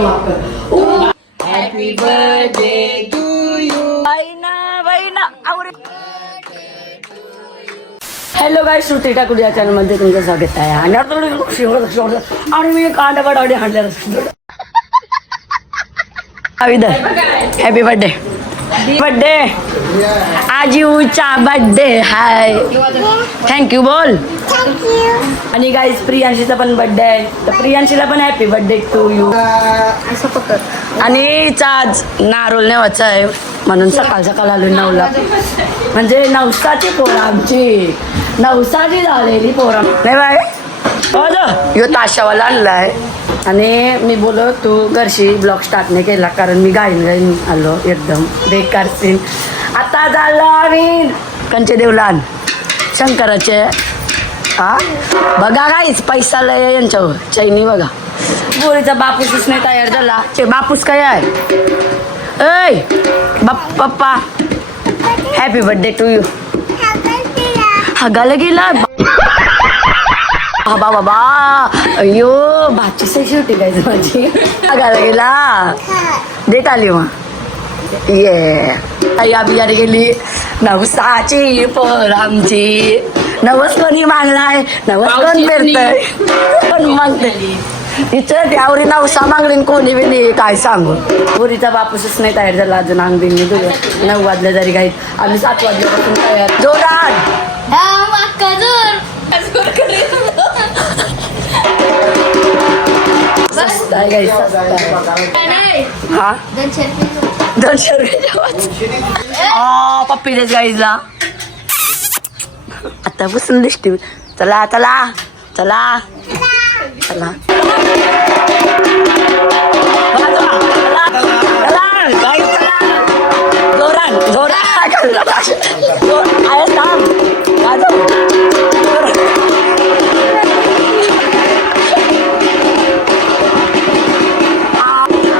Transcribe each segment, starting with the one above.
Happy birthday to you. Hello guy, Shruti Thakur या channel मध्ये तुमचं स्वागत आहे. आणि मी कांदा बटाटे हाणले हॅपी बर्थडे बर्थडे आजीचा बर्थडे हाय. थँक्यू बोल. आणि गाईज प्रियांशीचा पण बर्थडे आहे, तर प्रियांशीला पण हॅपी बर्थडे टू यू. आणि हिचा आज नारोल नेवायचा आहे म्हणून सकाळ सकाळ आलो 9ला. म्हणजे नवसाची पोरं आमची, नवसाची झालेली पोरं नाही बाय. यो ताशावाला आणलाय. आणि मी बोलो तू घरशी ब्लॉग स्टार्ट नाही केला कारण मी गाईन आलो एकदम बेकार सीन. आता झालं आम्ही कंचे देवलान शंकराचे. हा बघा गाईच पैसा लय यांच्यावर. चैनी बघा, पोरीचा बापूसच नाही तयार झाला. बापूस काय आहे ऐ पप्पा हॅपी बर्थडे टू यू. हगायला गेला बाबा बाबा. अयो भाची सशी होती काय माझी. हगायला गेला डेट आली मग ये आई बियारी गेली. नवसाची पोर आमची. नवस कोणी मागलाय, नवस कोण फिरतय पण मागते तिचं त्यावरी नवसा मागली कोणी बी काय सांगू. पोरीचा बापूसच नाही तयार झाला अजून. अंगबिंग 9 वाजले जरी काही आम्ही 7 वाजल्यापासून तयार. जोरात हा 200 रुपये पप्पी देस गाईजला. आता बसून दिसते. चला चला चला चला जोरात जोरात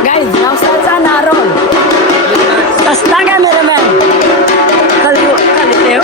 गाईज नवसाचा नारळ कसला कॅमेरामॅन खाली ठेव.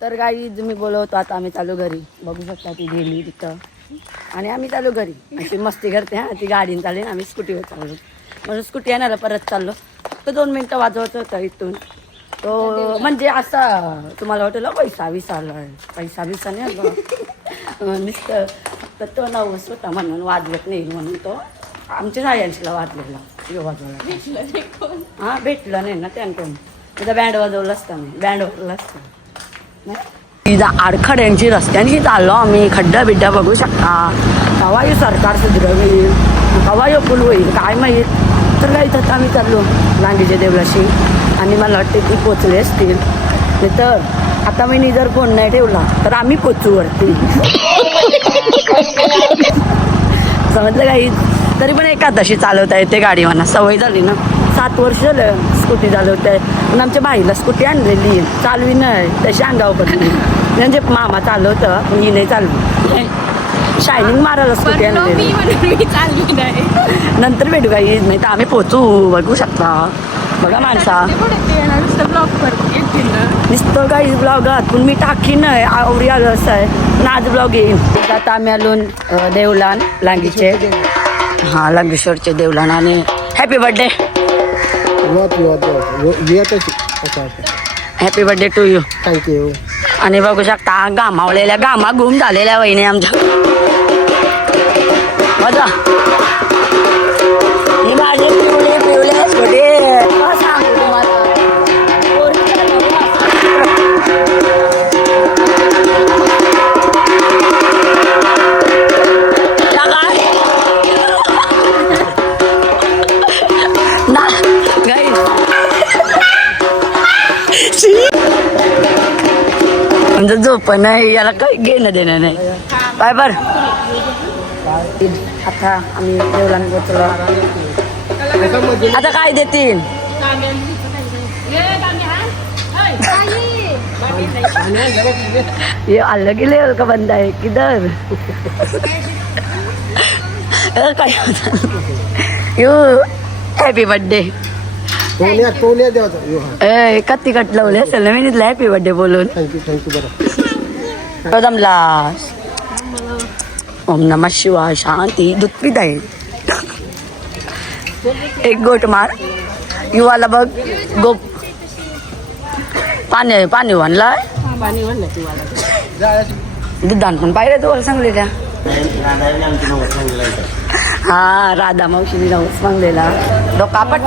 तर काही मी बोलवतो आता आम्ही चालू घरी. बघू शकता ती गेली तिथं आणि आम्ही चालू घरी. अशी मस्ती करते. हा ती गाडीने चालली आम्ही स्कूटीवर चाललो. म्हणून स्कूटी आणायला परत चाललो. फक्त 2 मिनटं वाजवायचं होतं इथून. तो म्हणजे असा तुम्हाला वाटेल पैसा विसारला. पैसा विसा नाही आला नुसतं. तर तो नवस होता म्हणून वाजवत नाही म्हणून तो आमच्या सायांशीला वाजलेला. वाजवायला हां भेटलं नाही ना त्यांकडून. तिथं बँड वाजवलं असतं मी. बँड वाजवलं असतं. आडखड्यांची रस्त्यांची चाललो आम्ही. खड्डा बिड्डा बघू शकता. कवा सरकार सुधरवेल, कवा पूल होईल काय माहीत. तर काही तर आम्ही चाललो लांगीच्या देवळाशी. आणि मला वाटते ती पोचले असतील. नाही तर आता मी जर फोन नाही ठेवला तर आम्ही पोचू वरती. समजलं काही. तरी पण एकादशी चालवता येते गाडी. म्हणा सवय झाली ना. 7 वर्ष झालं स्कूटी चालवत आहे. पण आमच्या भाईला स्कूटी आणलेली चालवी नाही तशी अंगावर पडली. म्हणजे मामा चालवतं पण ही नाही चालवी. शायनिंग मारायला स्कूटी आणलेली. नंतर भेटू काही नाही तर आम्ही पोचू. बघू शकता बघा माणसा नुसतं काही ब्लॉगात पण मी टाकी नाही आवडी आलं असं आहे. पण आज ब्लॉग येईल. आता आम्ही आलो देवलान लांगीचे. हा लांगेश्वरचे देवलान. आणि happy birthday. Happy birthday to you. Thank you. आणि बघू शकता घामावलेल्या घामा घुम झालेल्या वहिनी आमच्या. मजा ही माझे पिवळे पिवळे छोटे सांगू तुम्हाला. माझं झोप नाही, याला काही घेणं देणं नाही. बाय बर. आता आम्ही देवलाने पोचलो. आता काय देतील? ये अलग ही लेवल का बंदा है. किधर काय यू हॅपी बर्थडे. कत्ती कट लावले असेल ना मी हॅपी बर्थडे बोलून. कदमला ओम नमः शिवाय शांती. दूध पित आहे. एक गोट मार. युवाला बघ गो पाणी वाढला. दुधान पण पाहिजे तुम्हाला सांगले त्या. हा राधा मावशीने नवस मागलेला. डोकापट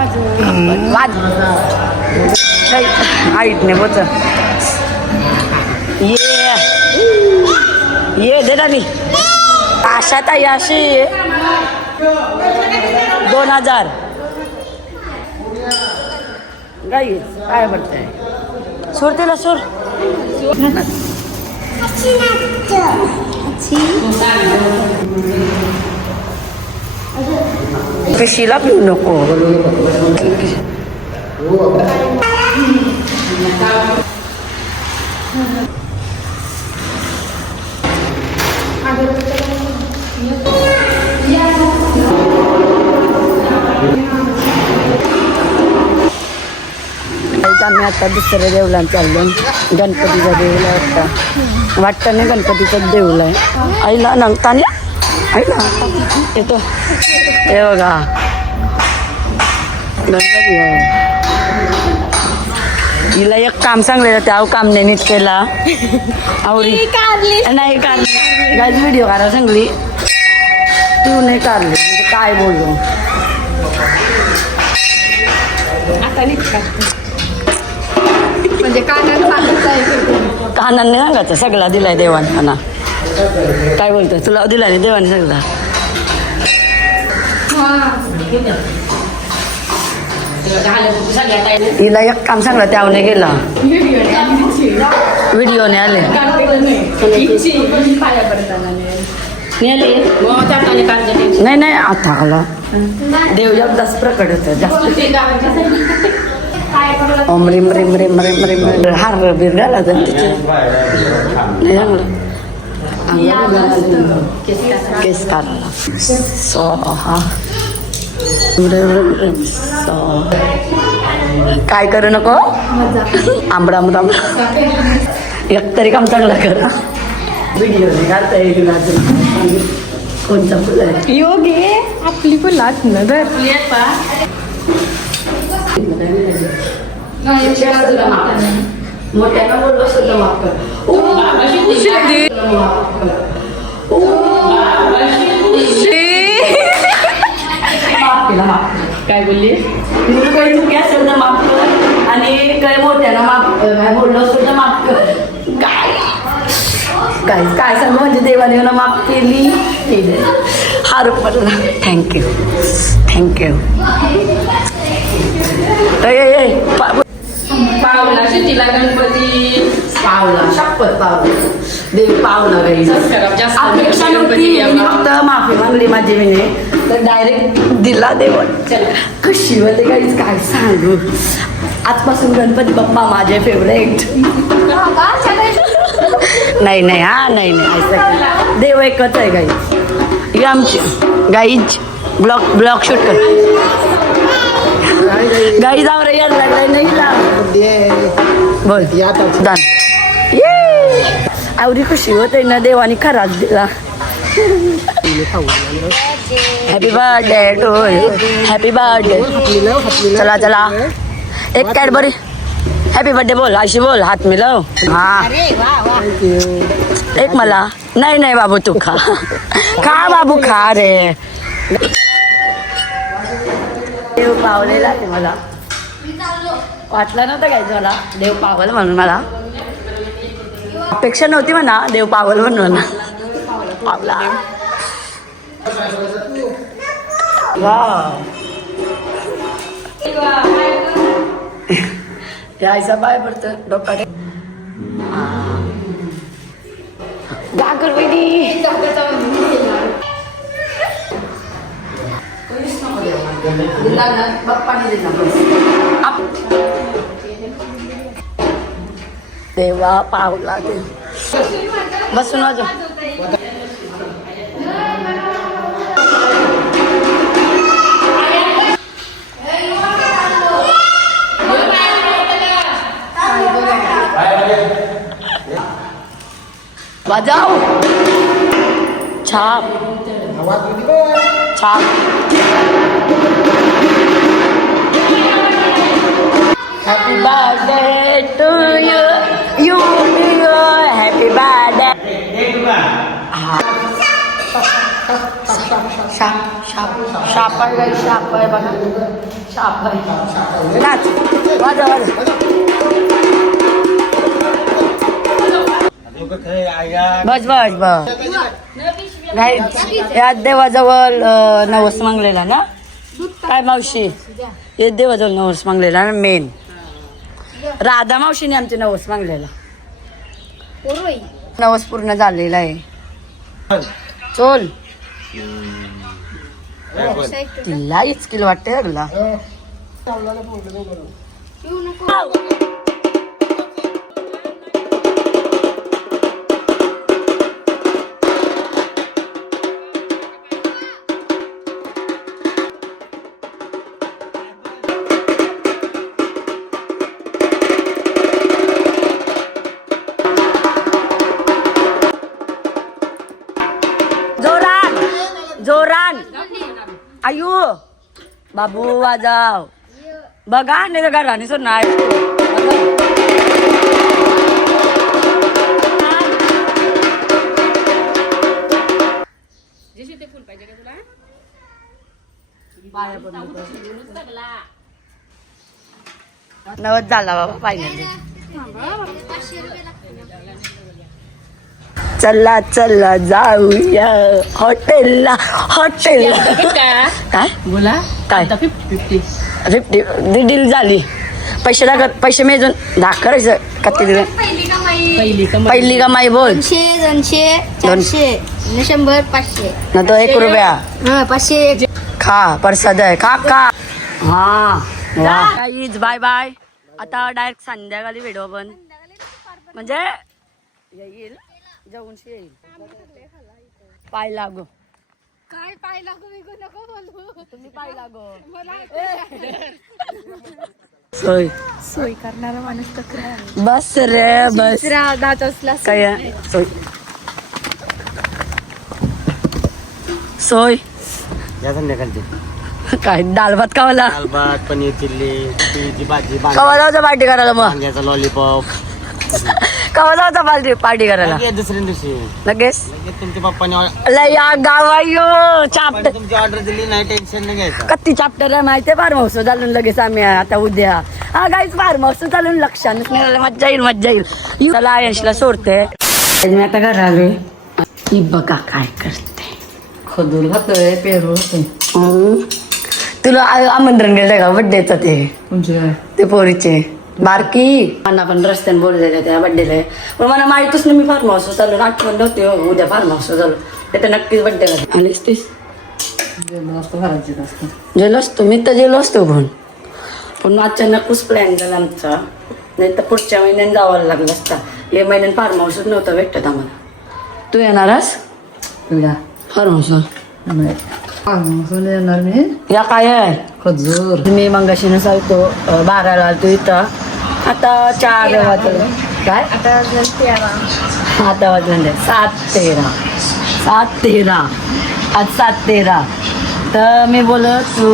वाद आईटने बोच ये दे ना मी आशा ताई अशी 2000 गाई काय म्हणताय. सोड त्याला सोड. पिशीला पिऊ नको. आम्ही आता दुसऱ्या देवलात चाललो. गणपतीचा देऊळ आहे वाटतं नाही. गणपतीचं देऊळ आहे. आईला नंगताना आईला येतो. हे बघा गणपती आहे. हिला एक काम सांगलेलं त्या काम नाही नीट केला. आवडी नाही काढली. गाईच व्हिडिओ काढा सांगली तू नाही काढली. म्हणजे काय बोललो आता नीट काढतो. म्हणजे कानानं नाही सांगायचं. सगळा दिलाय देवाने. म्हणा काय बोलतोय तुला दिला नाही देवाने सगळा. हिला एक काम सांगला त्यावने गेला. व्हिडिओने आले. नाही नाही आता आला. देव जास्त प्रकट होत जास्त. ओम रिम रिम रिम रिम रिम हार बीर घाला तिचे नाही चांगलं. केस काढला. सोहा काय करू नको. आंबडा आंबडा एक तरी काम चांगला करा. व्हिडिओ काढता येईल. कोणता फुल आहे योग आहे आपली फुलात न धर. मोठ्यानं बोललो सुद्धा माफ कर. काय बोलली तुला काही चुकी असेल तर माफ कर. आणि काय मोठ्यानं माफ काय बोललो सुद्धा माफ कर. काय काय सांगू म्हणजे देवाने माफ केली. हार पडला. Thank you thank you. पावला शेतीला गणपती पावला शपथ पावला देव पावला. अपेक्षा नव्हती. फक्त माफी मागली माझी मीने तर डायरेक्ट दिला देव. कशी होते काहीच काय सांगू. आजपासून गणपती बाप्पा माझे फेवरेट. नाही नाही हा नाही नाही ऐसा देव एकच आहे. गाई आमची गाईच ब्लॉग शूट कर. गाई जाऊ रे यायला लागलाय नाही बोल दान. आवडी खुशी होते ना देवानी खराच दिला. Happy birthday to you. Happy birthday. चला चला एक कॅडबरी हॅपी बर्थडे बोल. अशी बोल हात मिळव. हा एक मला. नाही नाही बाबू तू खा. खा बाबू खा रे. देव पावलेला आहे मला. वाटलं नव्हतं काय मला देव पावल म्हणून. मला अपेक्षा नव्हती म्हणा देव पावल म्हणून. पावला. यायचा पाय पडतं डोक्यात. देवा पावला ते बसून वाजव. वाजव. छाप छाप. Happy birthday to you, you, happy birthday. शाप आहे बघा. शाप आहे. नाच वाजव वाजव. बस बस बस. नाही या देवाजवळ नवस मागलेला ना. काय मावशी हे देवाजवळ नवस मागलेला ना. मेन राधा मावशीने आमचे नवस मागलेला. नवस पूर्ण झालेला आहे. चल तिला इचकील वाटते लागला. जोरान आयु बाबू वाजाव बघा. नाही तर घराने सोड नाही. नवद झाला बाबा पाहिजे. चला चला जाऊया हॉटेलला. काय बोला काय 50 डील झाली. पैसे लागत. पैसे मेजून करायचं किती दिले. पहिली कमाई बोल. 200 400 100 500 ना तो 1 रुपया. 500 खा प्रसाद आहे. खा खा. हा गाईज बाय बाय. आता डायरेक्ट संध्याकाळी व्हिडिओ आपण म्हणजे येईल जाऊन येईल. पाय लागो. काय पाय लागू नको बोलू. तुम्ही पाय लागो. सोय सोय करणारा माणूस तक्रार. बस रे बस. दात असला काय सोय सोय या संध्याकाळची काय दाल भात खावाला. दाल भात पनीर चिल्ली ती भाजी कवा जायचं पार्टी करायला. मग वांग्याचा लॉलीपॉप कवा जायचं पार्टी करायला. दुसऱ्या दिवशी लगेच तुमच्या पप्पाने लय या गावायो चाप्टर. तुमची ऑर्डर दिली नाही टेन्शन नाही घ्यायचं. कत्ती चाप्टर आहे माहितीये. फार्म हाऊस चालून लगेच आम्ही आता उद्या. हा गाईच फार्म हाऊस चालून लक्षातच नाही. मज्जा येईल मज्जा येईल. त्याला आयशला सोडते. मी आता घर आले. ही बघा काय करते. खदूर खातोय पेरू होते. तुला आमंत्रण गेलं का बड्डेचं ते पोरीचे बारकी. मला पण रस्त्याने बोललेलं त्या बड्डेला. पण मला माहितच नाही. मी फार्म हाऊस चालू आठवण नव्हते. उद्या फार्म हाऊस चालू ते नक्कीच बड्डेला आलीस तीस. गेलो असतो मी तर गेलो असतो पण अचानकच प्लॅन झाला आमचा. नाही तर पुढच्या महिन्यात जावं लागलं असता. या महिन्यात फार्म हाऊसच नव्हतं भेटत आम्हाला. तू येणारस फार्म हाऊस. येणार मी. या काय आहे खजूर. मी मंगाशीनं सांगतो 12ला आलतो इथं. आता 4 वाजले. काय आता वाजले 7:13. 7:13 आज 7:13. तर मी बोलत तू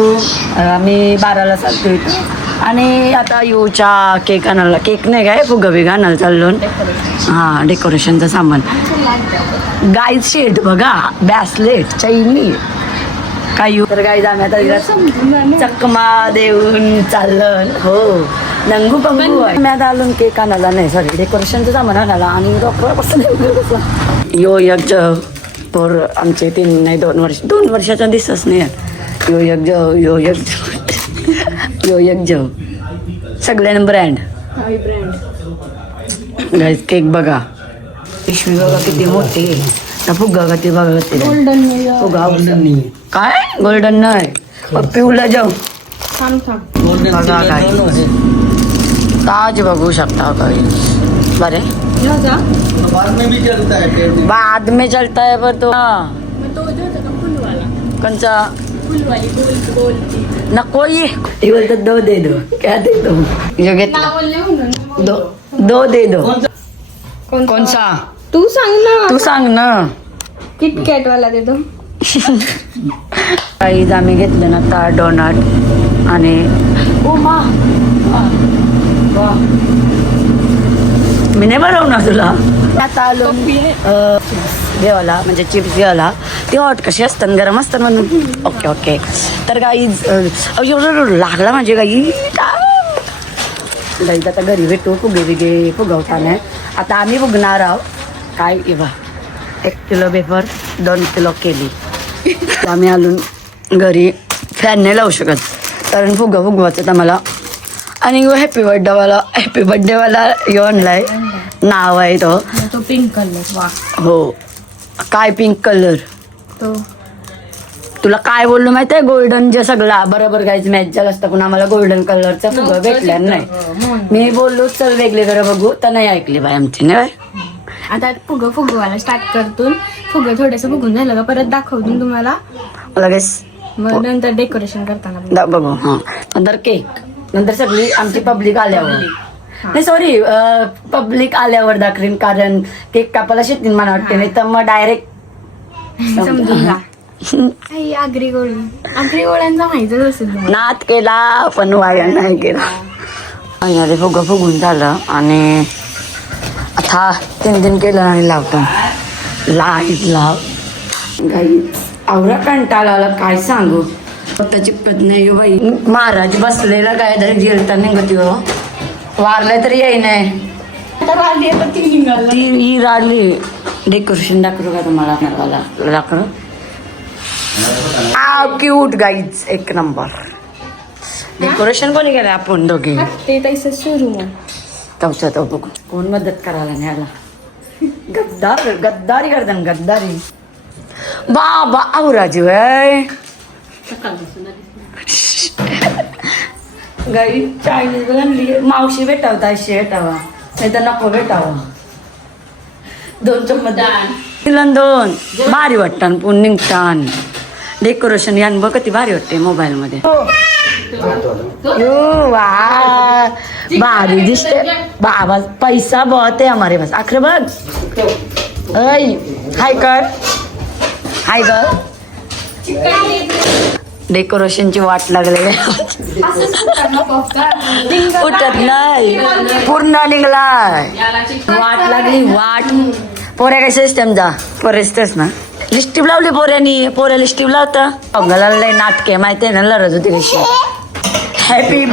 आम्ही 12ला चालतो इथं. आणि आता येऊच्या केक आणायला. केक नाही काय फुगा बिगा आणायला चाललो. हां डेकोरेशनचं सामान. गाईज शेट बघा. बॅसलेट चैनी काय येऊ. तर गाईज आम्ही आता चकमा देऊन चाललं. हो नंगू पंगू आहे. मी आता आलो केक आणायला. नाही सॉरी डेकोरेशनचं सामान आणायला. आणि डॉक्टर कसं यो यज्ञ पोर आमचे 3 नाही 2 वर्षाचा दिसच नाही. यो यज्ञ सगळ्यांना ब्रँड गाईज. केक बघा. पिशवी बघा किती मोठी. फुगा का ते बघा. फुगा काय गोल्डन नाही पिऊला जाऊ थांब बघा काय ताज बघू शकता काही बरे बाद में चलता है पर तो कंचा नको ये बोलतात दो दे दो क्या दे दो जो घेतला दो दे दो कौन सा तू सांग ना तू सांग ना किटकॅट वाला देतो काही आम्ही घेतले ना आता डोनट आणि ओ मा मी नाही बनवणार तुला आता आलो घेवाला म्हणजे चिप्स घेवाला ते हॉट कशी असतात गरम असतात म्हणून ओके ओके तर काही एवढं लागला म्हणजे काही गाईत आता घरी भेटू फुगे बिगे फुगवताना आता आम्ही फुगणार आहोत काय बा 1 किलो पेपर 2 किलो केली आम्ही आलून घरी फॅन नाही लावू शकत कारण फुगवायचं तर मला आणि हॅपी बर्थडेवाला यो आणलाय नाव आहे तो पिंक कलर वा हो काय पिंक कलर तो तुला काय बोललो माहिती आहे गोल्डन जे सगळा बरोबर गायच मॅच झालं असतं पण आम्हाला गोल्डन कलरचा फुगा भेटला नाही मी बोललो चल वेगळे घर बघू तर नाही ऐकले बाय आमची नाही आता फुगवायला स्टार्ट करतून फुगं थोडंसं फुगून झालं का परत दाखवतून तुम्हाला लगेच मग नंतर डेकोरेशन करताना बघू हां नंतर केक नंतर सगळी आमची पब्लिक आल्यावर नाही सॉरी पब्लिक आल्यावर दाखवीन कारण केक कापायला शेतीन मला वाटते नाही तर मग डायरेक्ट समजून जा आगरी गोळ्यांचा माहितीच असेल तुम्हाला. नात केला पण वाया नाही केला आणि फुगं फुगून झालं आणि आता 3 केलं आणि लावतो लाईट लाव गाई आवरा कंटाळा आला काय सांगू फक्त चिपकत नाही हो बाई महाराज बसलेला काय तरी गेलता निघत वारलं तरी येई नाही ती राहिली डेकोरेशन दाखवू का तुम्हाला दाखव क्यूट गाईज 1 नंबर डेकोरेशन कोणी केलं आपण दोघे ते तसं सुरू मग तवचा तो बघ कोण मदत करायला नाही आला गद्दारी करतात गद्दारी बाबा आवराजी वय गाई चायनीज बनली मावशी भेटावता अशी भेटावा नाही तर नको भेटावा 2 चम्मच तिला 2 भारी वाटतात पुन्हा निघतान डेकोरेशन यान बघ किती भारी वाटते मोबाईल मध्ये वा भारी दिसते बाबा पैसा बहुत है हमारे पास आखरे बघ ऐ हाय कर डेकोरेशनची वाट लागले उठत नाही पूर्ण निघलाय वाट लागली वाट पोऱ्या काय सिस्टम जा पोरेच ना लिस्टिप लावली पोऱ्या लिस्टिप लावता अवघाला लय नाटके माहिती आहे ना लरज होती कशी हॅपी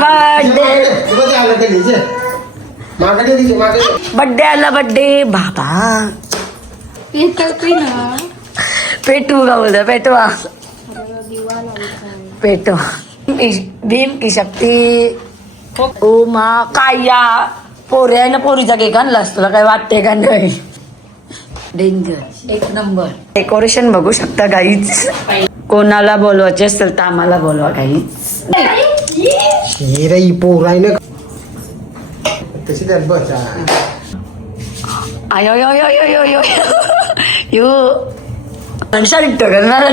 बर्थडे आला बर्थडे बाबा पेटू का बोलतो पेटवा भीम की शक्ती ओ मा काय या पोऱ्या ना पोरीचा केक आणलास तुला काय वाटते का नाही डेंजर 1 नंबर डेकोरेशन बघू शकता गाईच कोणाला बोलवायचे असेल तर आम्हाला बोलवा गाईच आयो यो यो यो यो यो यो शर्ट घालणारा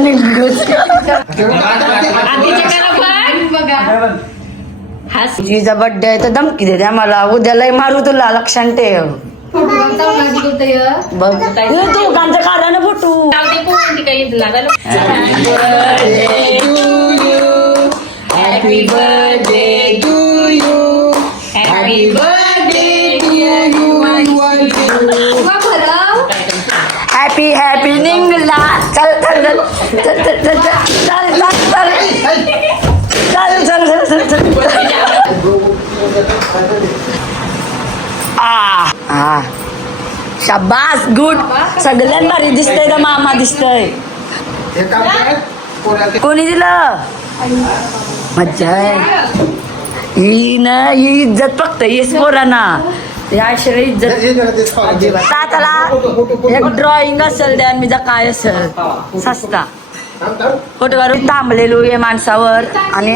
जिचा बर्थडे आहे तर धमकी देते आम्हाला उद्याला मारू तुला लक्षात ठेव बघ तू गांजा काढा ना photo happy birthday to you happy birthday happy निघला चल चल चल चल चल चल चल चल चल चल आ शाबास गुड सगळ्यात भारी दिसतंय का मामा दिसतंय कोणी दिलं मज्जा आहे ही ना ही इज्जत फक्त येस पोरांना याशिवाय इज्जत त्याला एक ड्रॉइंग असेल द्या मी काय असेल सस्ता फोटो काढून थांबलेलो आहे माणसावर आणि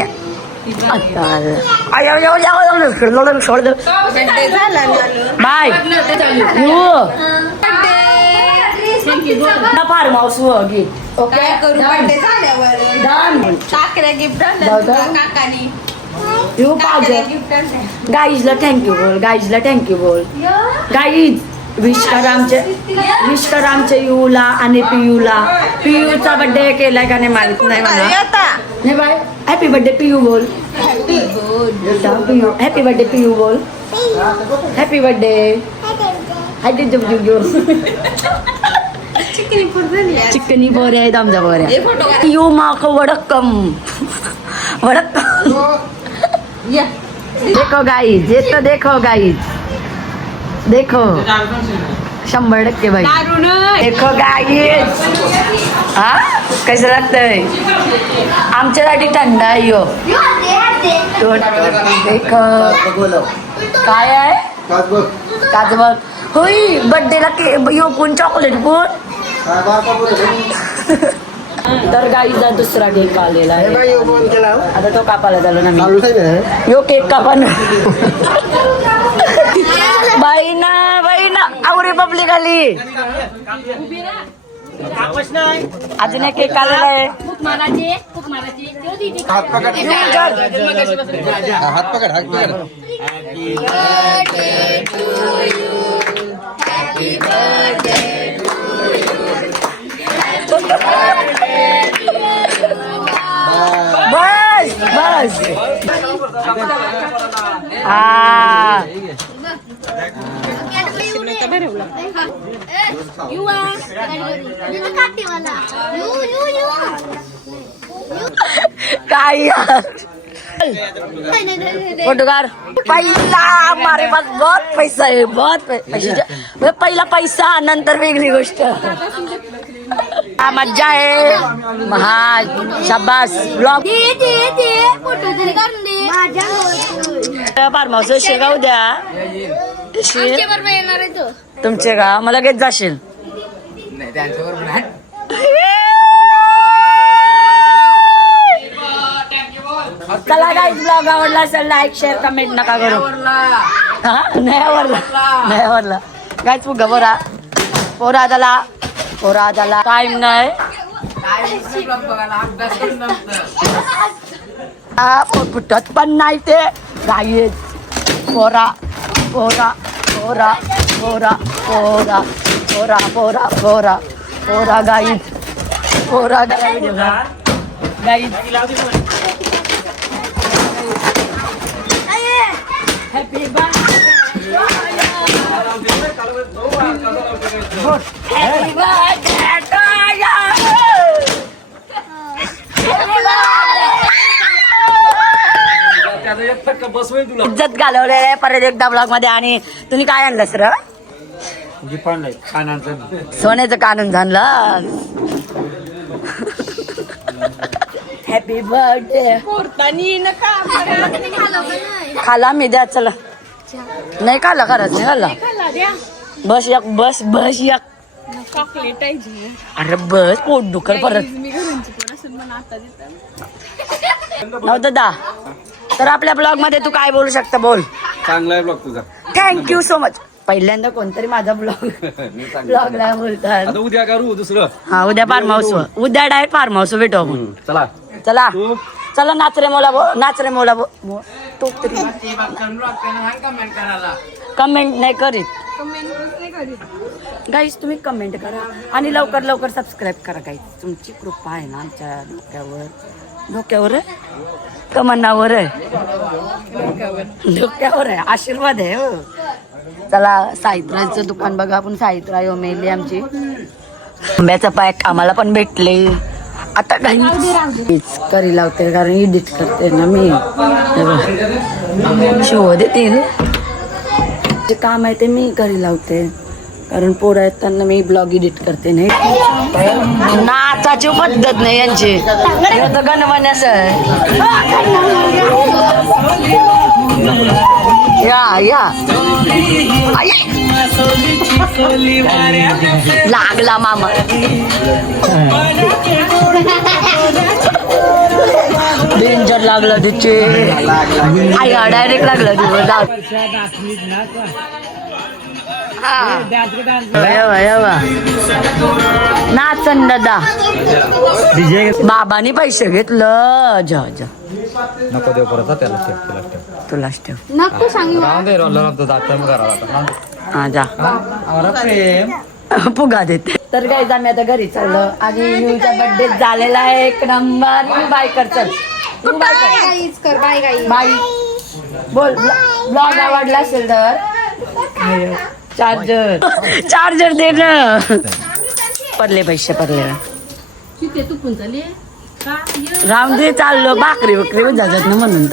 बाय फार्म हाऊस ओके गाईजला थँक्यू बोल गाईजला थँक्यू बोल गाईज विश कर आमच्या युला आणि पियूचा बर्थडे केलाय का नाही माहित नाही मला नाही बाय हॅपी बर्थडे पियू बोल पियू हॅपी बर्थडे पियू बोल हॅपी बर्थडे चिकनी बोर आहे आमच्या बोर आहे यू माक वडक्कम देखो गाईज ये तो देखो गाईज देखो 100% भाई देखो गाईज हा कसं लागतंय आमच्यासाठी थंड आहे यो देखो काय आहे काजबग होई बर्थडेला यो कोण चॉकलेट कोण तर गाईचा दुसरा केक आलेला आहे आता तो कापायला झालो ना मी यो केक कापन बाई ना आवरी पब्लिक आली अजून एक केक आलेला आहे हात पकड बस हा काय फोटोकार पहिला हमारे पास बहुत पैसा है बहुत पैसा पहिला पैसा नंतर वेगळी गोष्ट हा मज्जा आहे हा शाबास ब्लॉग फार्म हाऊस शेगाव द्या तुमचे का मला लगेच जाशील चला गाईज ब्लॉग आवडला असेल लाईक शेअर कमेंट नका करू नाही आवडला गाईज फुगा पोरा झाला टाइम नाही फुटत पण नाही ते गाईज पोरा गाईज हॅपी इज्जत घालवलेलं आहे परत एकदा ब्लॉग मध्ये. आणि तुम्ही काय आणलं सर? सोन्याचं कानून झालं. Happy birthday. खाला मी द्या चला. नाही खाला खरंच नाही खाल्ला. बस एक चॉकलेट आहे. अरे बस पोट दुखल परत दादा. तर आपल्या ब्लॉग मध्ये तू काय बोलू शकता बोल. चांगला आहे ब्लॉग तुझा. Thank you so much. पहिल्यांदा कोणतरी माझा ब्लॉगला बोलतात. उद्या करू दुसरं. हा उद्या फार्म हाऊस. उद्या डायरेक्ट फार्म हाऊस भेटू आपण. चला नाच रे मोला तो तरी कमेंट नाही करीत गाईज. तुम्ही कमेंट करा आणि लवकर सबस्क्राईब करा गाईज. तुमची कृपा आहे ना आमच्या डोक्यावर कमनावर आहे. डोक्यावर आहे. आशीर्वाद आहे हो. चला साहित्राचं दुकान बघा आपण. साहित्रा यो मेली आमची. आंब्याचा पॅक आम्हाला पण भेटले. आता काही करी लावते कारण एडिट करते ना मी. शिव देतील जे काम आहे ते मी करी लावते कारण पोरं येताना मी ब्लॉग एडिट करते. नाही नाचाची पद्धत नाही यांची. तर गणमान्यास आहे. या आई. लागला मामा डेंजर लागलं तिचे आई डायरेक्ट लागलं नाचन दादा बाबांनी पैसे घेतलं जा जा नको देव परत त्याला ठेव तुलाच ठेव नको सांगू राहून दे रोलर आमचं जातं मग घराला हा जा प्रेम फुगा देते तर काय आम्ही आता घरी चाललो आणि न्यूचा बर्थडे झालेला आहे एक नंबर बाय कर चल तू बाय कर काहीच कर बाय काही बाय बोल ब्लॉग आवडला असेल तर चार्जर दे ना पडले पैसे पडले राहून दे चाललो भाकरी वकरी जातात ना म्हणून